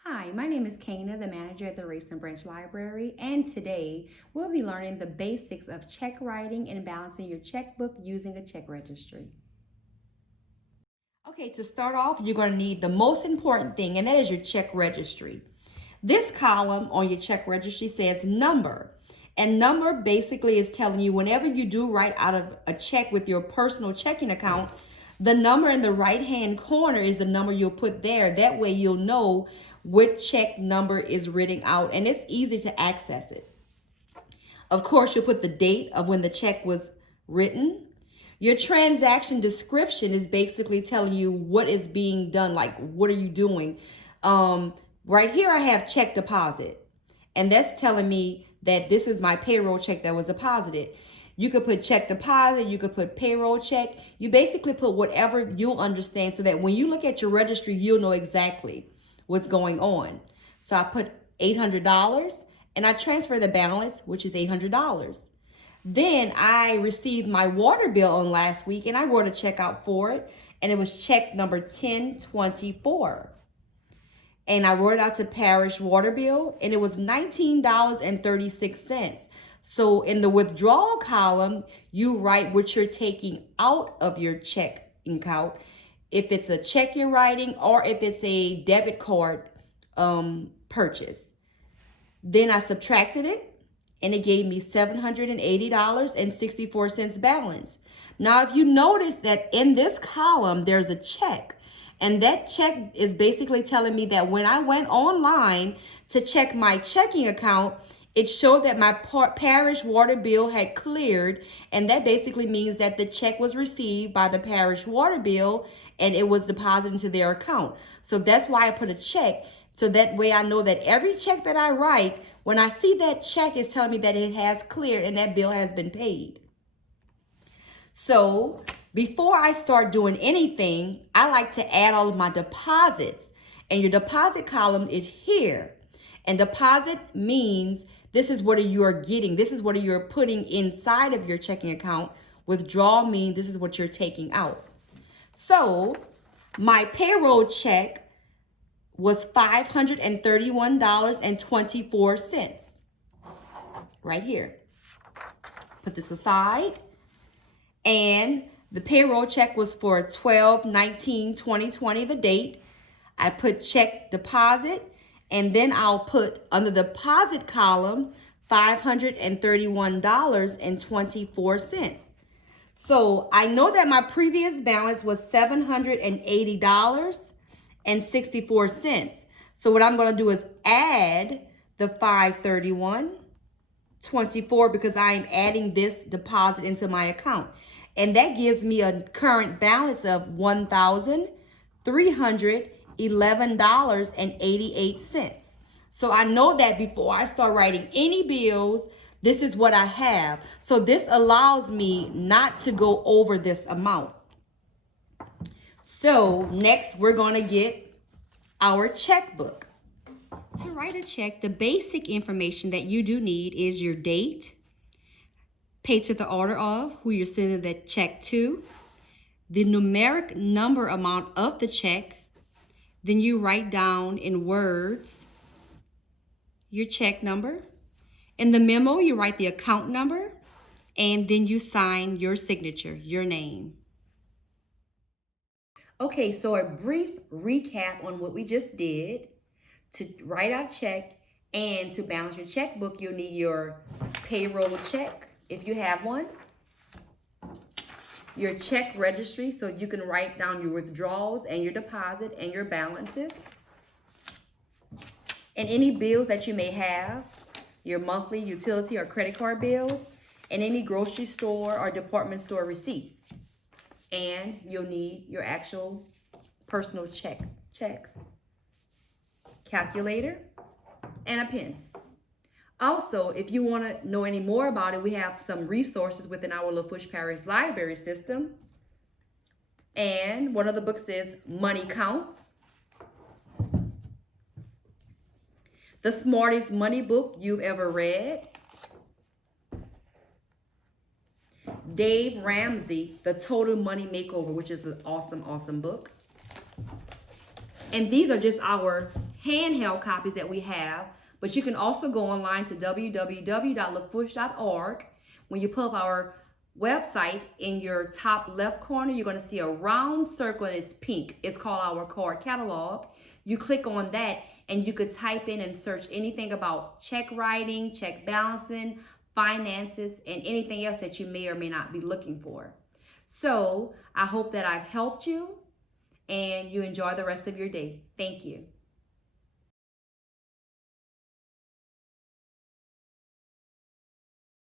Hi, my name is Kaina, the manager at the Raceland Branch Library, and today we'll be learning the basics of check writing and balancing your checkbook using a check registry. Okay, to start off, you're going to need the most important thing, and that is your check registry. This column on your check registry says number, and number basically is telling you whenever you do write out of a check with your personal checking account, the number in the right-hand corner is the number you'll put there. That way you'll know which check number is written out, and it's easy to access it. Of course, you'll put the date of when the check was written. Your transaction description is basically telling you what is being done, like what are you doing. Right here I have check deposit, and that's telling me that this is my payroll check that was deposited. You could put check deposit, you could put payroll check. You basically put whatever you'll understand so that when you look at your registry, you'll know exactly what's going on. So I put $800 and I transfer the balance, which is $800. Then I received my water bill on last week and I wrote a check out for it, and it was check number 1024. And I wrote it out to parish water bill, and it was $19.36. So in the withdrawal column, you write what you're taking out of your checking account, if it's a check you're writing or if it's a debit card purchase. Then I subtracted it, and it gave me $780.64 balance. Now, if you notice that in this column, there's a check, and that check is basically telling me that when I went online to check my checking account, it showed that my parish water bill had cleared, and that basically means that the check was received by the parish water bill and it was deposited into their account. So that's why I put a check, so that way I know that every check that I write, when I see that check, it's telling me that it has cleared and that bill has been paid. So before I start doing anything, I like to add all of my deposits. And your deposit column is here. And deposit means this is what you're getting. This is what you're putting inside of your checking account. Withdrawal means this is what you're taking out. So my payroll check was $531.24 right here. Put this aside. And the payroll check was for 12/19/2020, the date. I put check deposit, and then I'll put under the deposit column $531.24. So I know that my previous balance was $780.64. So what I'm going to do is add the $531.24 because I am adding this deposit into my account. And that gives me a current balance of $1,311.88. So I know that before I start writing any bills, this is what I have. So this allows me not to go over this amount. So next we're going to get our checkbook. To write a check, the basic information that you do need is your date, paid to the order of, who you're sending that check to, the numeric number amount of the check. Then you write down in words your check number. In the memo, you write the account number, and then you sign your signature, your name. Okay, so a brief recap on what we just did. To write out check and to balance your checkbook, you'll need your payroll check, if you have one, your check registry, so you can write down your withdrawals and your deposit and your balances, and any bills that you may have, your monthly utility or credit card bills, and any grocery store or department store receipts. And you'll need your actual personal checks, calculator, and a pen. Also, if you want to know any more about it, we have some resources within our LaFourche Parish Library system. And one of the books is Money Counts, the smartest money book you've ever read, Dave Ramsey, The Total Money Makeover, which is an awesome, awesome book. And these are just our handheld copies that we have, but you can also go online to www.lookfoolish.org. When you pull up our website, in your top left corner, you're going to see a round circle and it's pink. It's called our card catalog. You click on that and you could type in and search anything about check writing, check balancing, finances, and anything else that you may or may not be looking for. So I hope that I've helped you and you enjoy the rest of your day. Thank you.